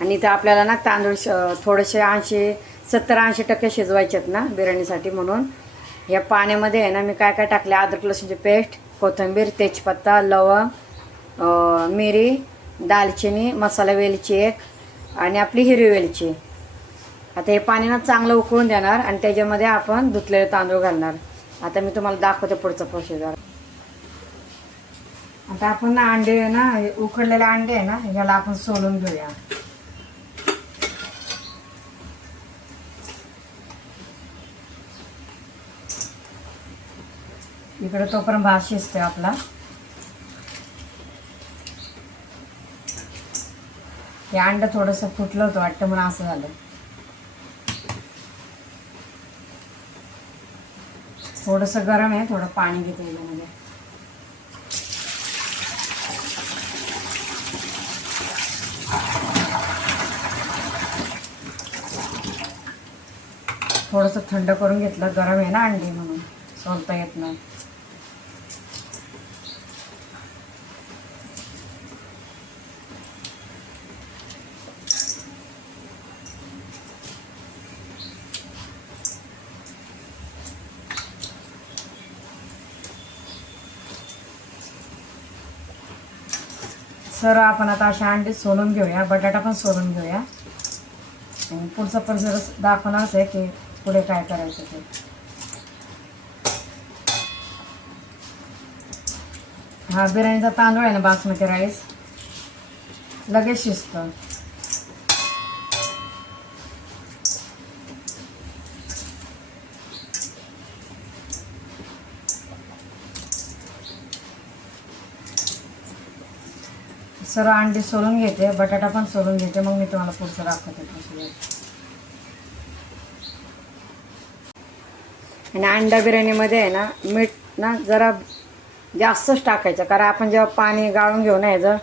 आणि इथं आपल्याला ना तांदूळ थोडेसे 70-80% शिजवायचे आहेत ना बिर्याणीसाठी. म्हणून या पाण्यामध्ये आहे ना मी काय काय टाकले, अद्रक लसूणची पेस्ट, कोथिंबीर, तेजपत्ता, लवंग, मिरी, दालचिनी, मसाला वेलची एक आणि आपली हिरवी वेलची. आता हे पाणी ना चांगलं उकळून देणार आणि त्याच्यामध्ये आपण धुतलेले तांदूळ घालणार. आता मी तुम्हाला दाखवते पुढचं प्रोसिजर. आता आपण ना अंडे ना उकडलेले अंडे आहे ना ह्याला आपण सोलून घेऊया. इकडे तोपर्यंत भात शिजतोय आपला. हे अंड थोडंसं फुटलं होतं वाटतं म्हणून असं झालं. थोडंसं गरम आहे, थोडं पाणी घेते याच्यामध्ये. थोडंसं थंड करून घेतलं, गरम आहे ना अंडी म्हणून सोलता येत नाही. सर्व आपण आता अशा अंडी सोलून घेऊया, बटाटा पण सोलून घेऊया. आणि पुढचा प्रोसेस दाखवणारच आहे की पुढे काय करायचं ते. हा बिर्याणीचा तांदूळ आहे ना बासमती राईस, लगेच शिजतं. सर्व अंडी सोलून घेते, बटाटा पण सोलून घेते, मग मी तुम्हाला पुढचं दाखवते प्रोसिजर. आणि अंडा बिर्याणीमध्ये आहे ना मीठ ना जरा जास्तच टाकायचं, कारण आपण जेव्हा पाणी गाळून घेऊ ना याचं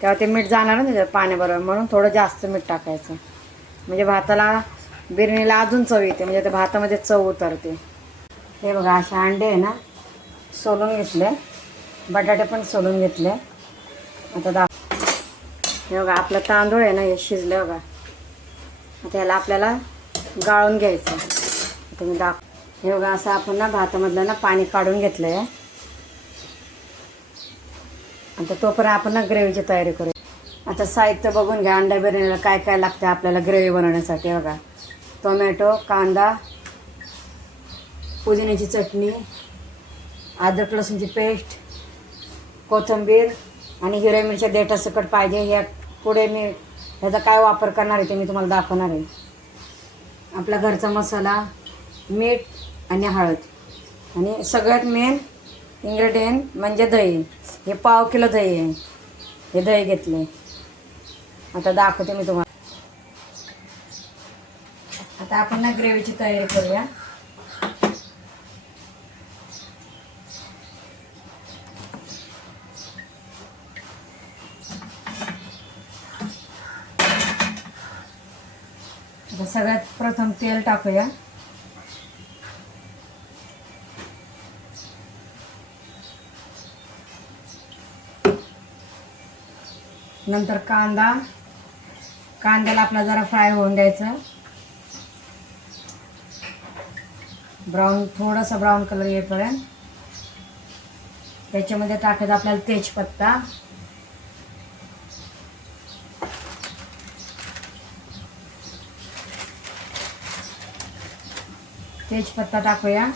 तेव्हा ते मीठ जाणार ना त्याच्यात पाण्याबरोबर, म्हणून थोडं जास्त मीठ टाकायचं. म्हणजे भाताला बिर्याणीला अजून चव येते, म्हणजे त्या भातामध्ये चव उतरते. हे बघा असे अंडे आहे ना सोलून घेतले, बटाटे पण सोलून घेतले. आता हे बघा आपलं तांदूळ आहे ना हे शिजले बघा. आता ह्याला आपल्याला गाळून घ्यायचं. आता मी हे बघा असं आपण ना भातामधलं ना पाणी काढून घेतलं आहे. आता तोपर्यंत आपण ना ग्रेव्हीची तयारी करूया. आता साहित्य बघून घ्या, अंडा बिर्याणीला काय काय लागतं आपल्याला ग्रेव्ही बनवण्यासाठी. बघा टोमॅटो, कांदा, पुदिन्याची चटणी, अद्रक लसूणची पेस्ट, कोथिंबीर आणि हिरव्या मिरच्या देठासकट पाहिजे. ह्या पुढे मी ह्याचा काय वापर करणार आहे ते मी तुम्हाला दाखवणार आहे. आपला घरचा मसाला, मीठ आणि हळद, आणि सगळ्यात मेन इन्ग्रेडियंट म्हणजे दही. हे पाव किलो दही आहे, हे दही घेतले. आता दाखवते मी तुम्हाला. आता आपण ना ग्रेव्हीची तयारी करूया. आता सगळ्यात प्रथम तेल टाकूया. नंतर कांद्याला आपला जरा फ्राय होऊन द्यायचं, थोडासा ब्राऊन कलर येईपर्यंत. त्याच्यामध्ये टाकायचं आपल्याला तेजपत्ता, टाकूया.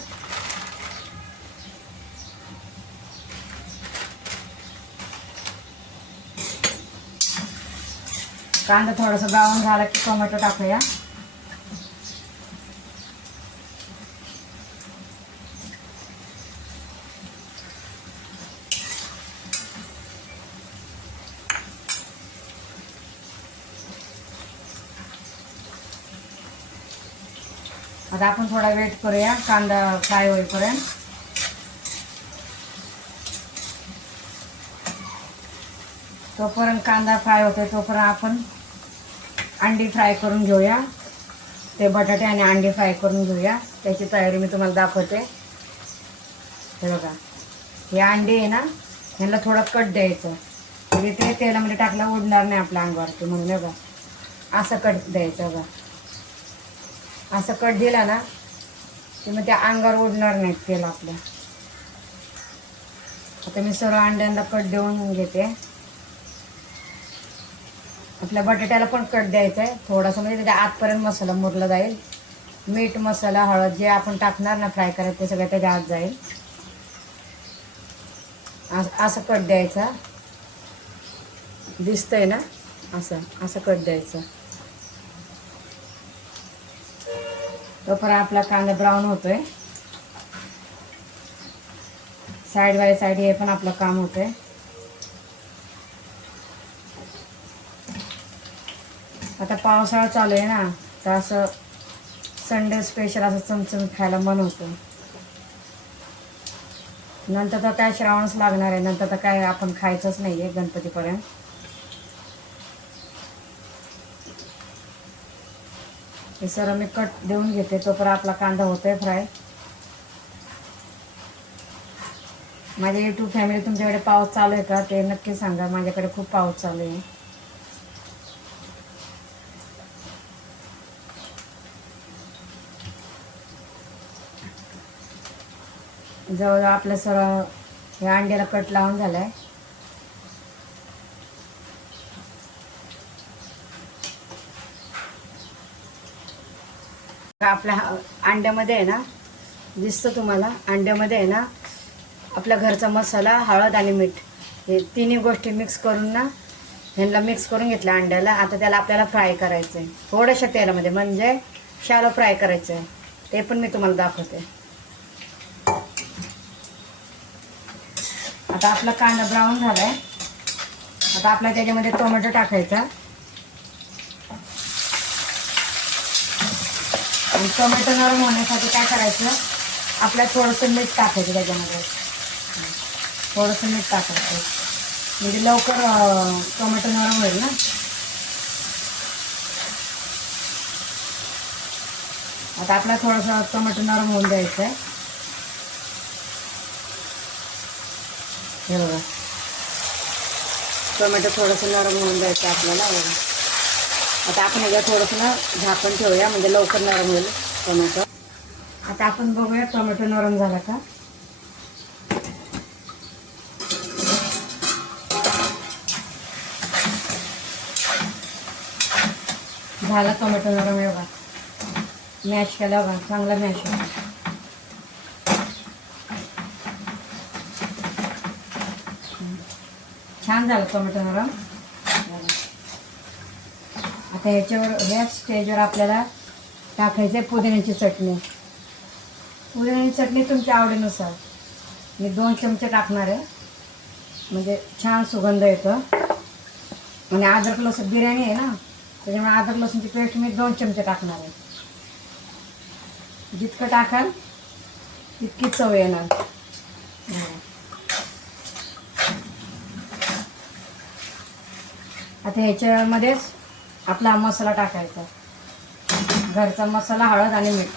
कांदा थोडासा ब्राऊन झाला की टोमॅटो टाकूया. आता आपण थोडा वेट करूया कांदा फ्राय होईपर्यंत. तोपर्यंत कांदा फ्राय होते तोपर्यंत आपण अंडी फ्राय करून घेऊया. ते बटाटे आणि अंडी फ्राय करून घेऊया. त्याची तयारी मी तुम्हाला दाखवते. हे बघा हे अंडे आहे ना, ह्याला थोडं कट द्यायचं. म्हणजे ते तेलामध्ये टाकलं उडणार नाही आपल्या अंगावरती म्हणून बघा असं कट द्यायचं बघा. असं कट दिला ना की मग त्या अंगावर उडणार नाही तेल आपलं. आता मी सर्व अंड्यांना कट देऊन घेते. आपल्या बटाट्याला पण कट द्यायचा आहे थोडासा, म्हणजे त्याच्या आतपर्यंत मसाला मुरला जाईल. मीठ मसाला हळद जे आपण टाकणार ना फ्राय करायचं ते सगळं त्याच्या आत जाईल. असं कट द्यायचा, दिसतंय ना, असं असं कट द्यायचं. तोपर्यंत आपला कांदा ब्राऊन होतोय. साईड बाय साईड हे पण आपलं काम होतंय. आता पावसाळा चालू आहे ना, तर असं संडे स्पेशल असं चमचमीत खायला मन होतं. नंतर तर काय श्रावणच लागणार आहे, नंतर तर काय आपण खायचंच नाही आहे गणपतीपर्यंत. हे सर्व मी कट देऊन घेते तोपर्यंत आपला कांदा होतोय फ्राय. माझ्या यूट्यूब फॅमिली तुमच्याकडे पाऊस चालू आहे का ते नक्की सांगा. माझ्याकडे खूप पाऊस चालू आहे. जवळजवळ आपलं सर्व हे अंड्याला कट लावून झालं आहे. आपल्या अंड्यामध्ये आहे ना, दिसतं तुम्हाला, अंड्यामध्ये आहे ना आपल्या घरचा मसाला, हळद आणि मीठ हे तिन्ही गोष्टी मिक्स करून ना ह्यांना मिक्स करून घेतल्या अंड्याला. आता त्याला आपल्याला फ्राय करायचं आहे थोड्याशा तेलामध्ये, म्हणजे शॅलो फ्राय करायचं आहे. ते पण मी तुम्हाला दाखवते. आता आपला कांदा ब्राऊन झाला आहे. आता आपला त्याच्यामध्ये टोमॅटो टाकायचा. आणि टोमॅटो नरम होण्यासाठी काय करायचं, आपल्याला थोडंसं मीठ टाकायचं त्याच्यामध्ये. थोडंसं मीठ टाकायचं म्हणजे लवकर टोमॅटो नरम होईल ना. आता आपल्याला थोडंसं टोमॅटो नरम होऊन द्यायचं आहे. हे बघा, टोमॅटो थोडंसं नरम होऊन द्यायचं आपल्याला. आता आपण ह्याच्यावर थोडंसं ना झाकण ठेवूया, म्हणजे लवकर नरम होईल टोमॅटो. आता आपण बघूया टोमॅटो नरम झाला का. झाला टोमॅटो नरम. आहे बघा, मॅश केला बघा, चांगला मॅश केला. छान झालं टोमॅटो नरम. आता ह्याच्यावर ह्या स्टेजवर आपल्याला टाकायचं आहे पुदिन्याची चटणी. पुदिन्याची चटणी तुमच्या आवडीनुसार. मी 2 चमचे टाकणार आहे, म्हणजे छान सुगंध येतो. आणि अद्रक लसूण बिर्याणी आहे ना, त्याच्यामुळे अद्रक लसूणची पेस्ट मी 2 चमचे टाकणार आहे. जितकं टाकाल तितकी चव येणार. आता ह्याच्यामध्येच आपला मसाला टाकायचा, घरचा मसाला, हळद आणि मीठ.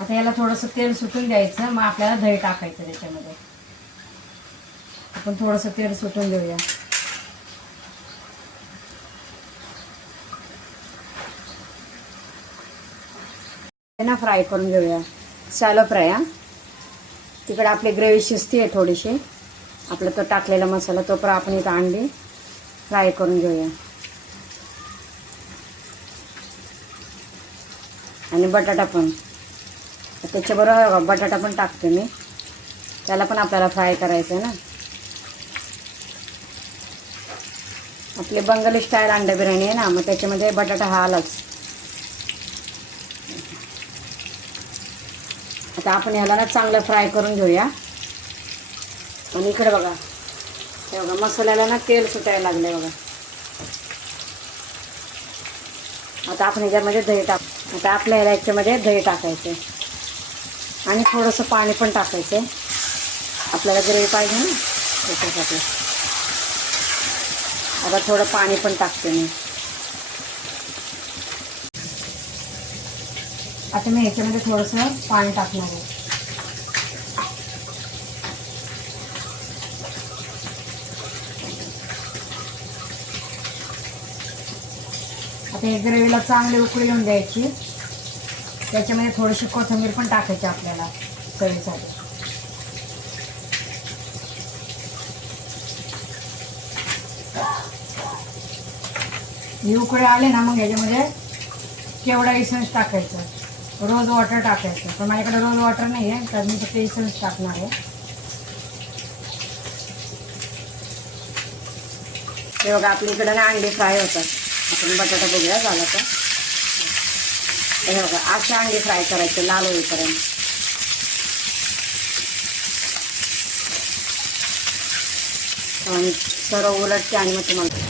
आता याला थोडंसं तेल सुटून द्यायचं. मग आपल्याला दही टाकायचं त्याच्यामध्ये. आपण थोडंसं तेल सुटून देऊया. ना फ्राय करून घेऊया, शॅलो फ्राय. तिकडे आपली ग्रेव्ही शिजती आहे थोडीशी. आपला तो टाकलेला मसाला तोपर्यंत आपण इथं अंडी फ्राय करून घेऊया. आणि बटाटा पण त्याच्याबरोबर बटाटा पण टाकते मी. त्याला पण आपल्याला फ्राय करायचं आहे ना. आपली बंगाली स्टाईल अंडा बिर्याणी आहे ना, मग त्याच्यामध्ये बटाटा हा आलाच. आता आपण ह्याला ना चांगलं फ्राय करून घेऊया. आणि इकडे बघा, हे बघा मसाल्याला ना तेल सुटायला लागले बघा. आता आपण ह्याच्यामध्ये दही टाक. आता आपल्या ह्याच्यामध्ये दही टाकायचं आणि थोडंसं पाणी पण टाकायचं. आपल्याला ग्रेव्ही पाहिजे ना त्याच्यासाठी. आता थोडं पाणी पण टाकते मी. आता मी ह्याच्यामध्ये थोडंसं पाणी टाकणार आहे. आता या ग्रेव्हीला चांगली उकळी येऊन द्यायची. त्याच्यामध्ये थोडीशी कोथिंबीर पण टाकायची आपल्याला चवीसाठी. ही उकळी आले ना मग ह्याच्यामध्ये केवढा इसेन्स टाकायचं, रोज वॉटर टाकायचं. पण माझ्याकडे रोज वॉटर नाही आहे तर मी फक्त इसेन्स टाकणार आहे. हे बघा आपल्या इकडे ना अंडे फ्राय होतात. आपण बटाटा बघूया झाला तर. हे बघा असे अंडे फ्राय करायचे लाल होईपर्यंत. सर्व उलटते आणि मग तुम्हाला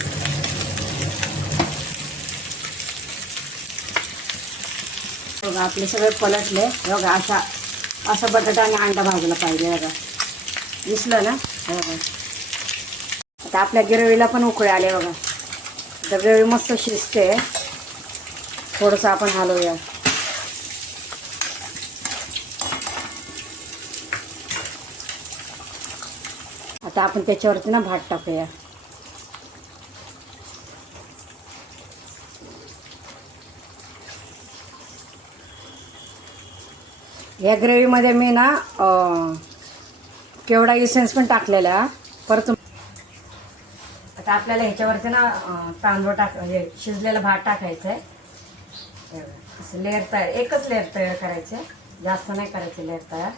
बघा आपले सगळे पलटले. बघा असा बटाटा आणि अंडा भाजला पाहिजे. बघा दिसलं ना. बघा आता आपल्या ग्रेव्हीला पण उकळे आले. बघा तर ग्रेव्ही मस्त शिजते. थोडंसं आपण हलवूया. आता आपण त्याच्यावरती ना भात टाकूया. या ग्रेव्हीमध्ये मी ना केवढा इसेन्स पण टाकलेला. परत आता आपल्याला ह्याच्यावरती ना तांदूळ हे शिजलेला भात टाकायचा आहे. असं लेअर तयार, एकच लेअर तयार करायचे, जास्त नाही करायचे लेअर तयार.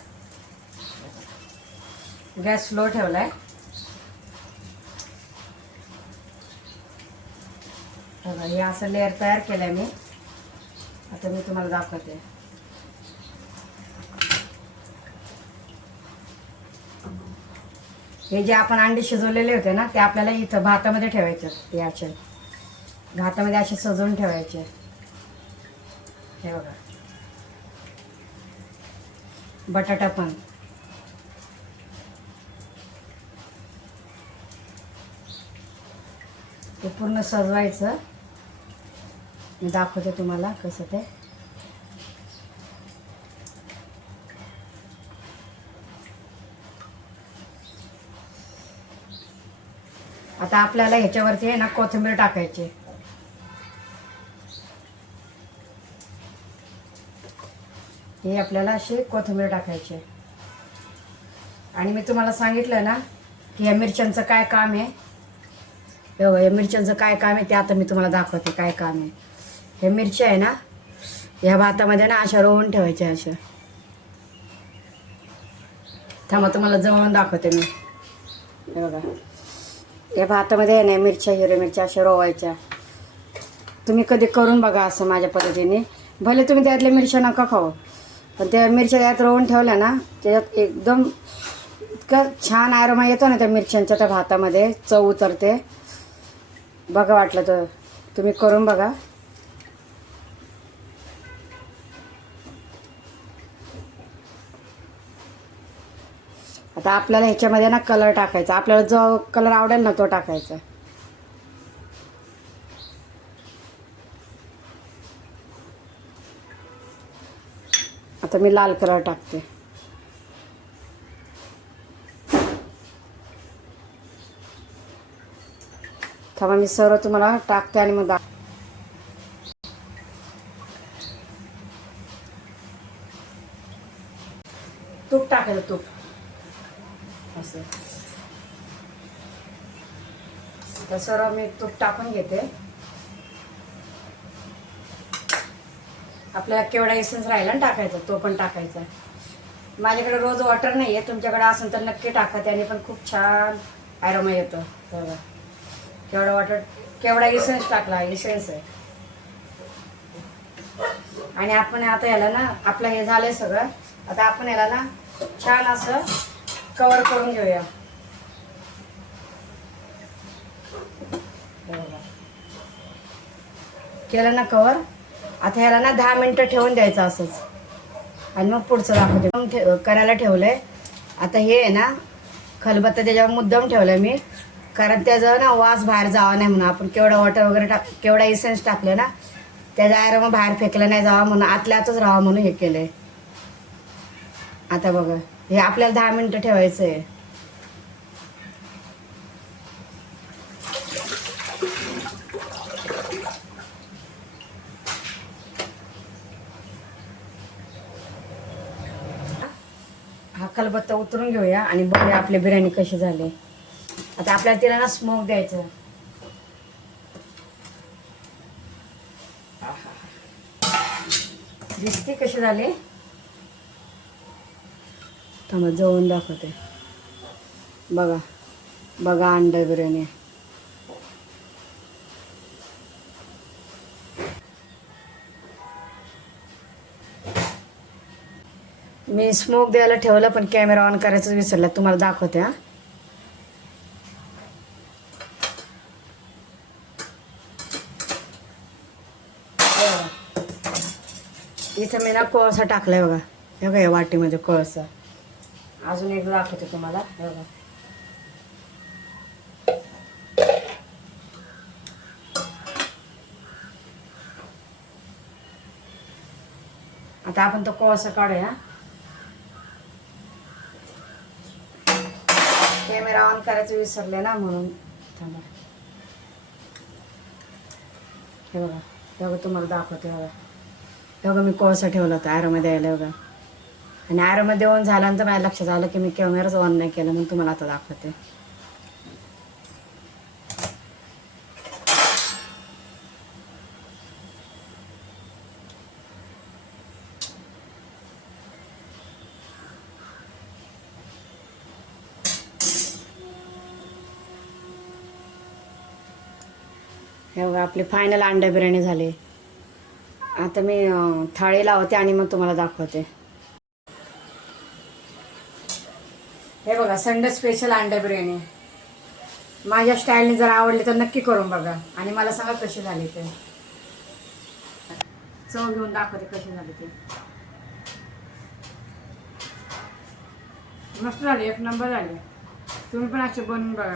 गॅस स्लो ठेवला आहे. हे असं लेअर तयार केलं आहे मी. आता मी तुम्हाला दाखवते. हे जे आपण अंडे शिजवलेले होते ना ते आपल्याला इथं भातामध्ये ठेवायचे. ते असे भातामध्ये असे सजवून ठेवायचे. हे बघा बटाटा पण ते पूर्ण सजवायचं. मी दाखवते तुम्हाला कसं ते. आता आपल्याला ह्याच्यावरती आहे ना कोथिंबीर टाकायची. हे आपल्याला अशी कोथिंबीर टाकायची. आणि मी तुम्हाला सांगितलं ना की या मिरच्यांचं काय काम आहे. या मिरच्यांचं काय काम आहे ते आता मी तुम्हाला दाखवते काय काम आहे. हे मिरच्या आहे ना ह्या भातामध्ये ना अशा रोवून ठेवायच्या. अशा थांबा तुम्हाला जवळून दाखवते मी. हे बघा या भातामध्ये आहे ना मिरच्या, हिरव्या मिरच्या अशा रोवायच्या. तुम्ही कधी करून बघा असं माझ्या पद्धतीने. भले तुम्ही त्यातल्या मिरच्या नका खाऊ पण त्या मिरच्या त्यात रोवून ठेवल्या ना त्याच्यात एकदम इतकं छान आरोमा येतो ना त्या मिरच्यांच्या त्या भातामध्ये. चव उतरते. बघा वाटलं तर तुम्ही करून बघा. आता आपल्याला ह्याच्यामध्ये ना कलर टाकायचा. आपल्याला जो कलर आवडेल ना तो टाकायचा. आता मी लाल कलर टाकते. थांबा मी सर्व तुम्हाला टाकते आणि मग तूप टाकायचं. तूप असं तर सर्व मी तूप टाकून घेते. आपल्याला केवढा इसेन्स राहिला ना टाकायचा तो पण टाकायचा. माझ्याकडे रोज वॉटर नाही आहे. तुमच्याकडे असेल तर नक्की टाका. त्याने पण खूप छान ॲरोमा येतो. बघा केवढा वॉटर, केवढा इसेन्स टाकला. इसेन्स आहे. आणि आपण आता याला ना आपलं हे झालंय सगळं. आता आपण याला ना छान असं कवर करून घेऊया. केलं ना कवर. आता ह्याला ना 10 मिनटं ठेवून द्यायचं असंच. आणि मग पुढचं दाखवते. करायला ठेवलंय. आता हे आहे ना खलबत्ता त्याच्यावर मुद्दाम ठेवलं मी कारण त्याचा ना वास बाहेर जावा नाही म्हणून. आपण केवढा वॉटर वगैरे केवढा इसेन्स टाकलं ना त्याचा ॲरोमा बाहेर फेकलं नाही जावं म्हणून आतल्या आतच राहावं म्हणून हे केलंय. आता बघा हे आपल्याला 10 मिनिटं ठेवायचं आहे. हा खलबत्ता उतरून घेऊया आणि बघूया आपली बिर्याणी कशी झाली. आता आपल्याला तिला ना स्मोक द्यायचं. दिसते कशी झाली. थांबा जवळून दाखवते. बघा बघा अंडा बिर्याणी. मी स्मोक द्यायला ठेवलं पण कॅमेरा ऑन करायचं विसरला. तुम्हाला दाखवते. हा इथं मी ना कोळसा टाकलाय बघा. हे बघा या वाटीमध्ये कोळसा. अजून एक दाखवते तुम्हाला. हे बघा आता आपण तो कोळसा काढूया. कॅमेरा ऑन करायचं विसरले ना म्हणून. थांबा हे बघा. हे बघा तुम्हाला दाखवते. बघा हे बघा मी कोळसा ठेवला होता ॲरोमध्ये यायला बघा. आणि ॲरोमध्ये ऑन झाल्यानंतर माझ्या लक्षात आलं की मी कॅमेराच ऑन नाही केलं म्हणून तुम्हाला आता दाखवते. हे बघा आपली फायनल अंडा बिर्याणी झाली. आता मी थाळी लावते आणि मग तुम्हाला दाखवते. हे बघा संडे स्पेशल अंडा बिर्याणी. माझ्या स्टाईलने जर आवडली तर नक्की करून बघा आणि मला सांगा कशी झाली ते. चव घेऊन दाखवते कशी झाली ते. मस्त झाली. एक नंबर झाली. तुम्ही पण असे बनवून बघा.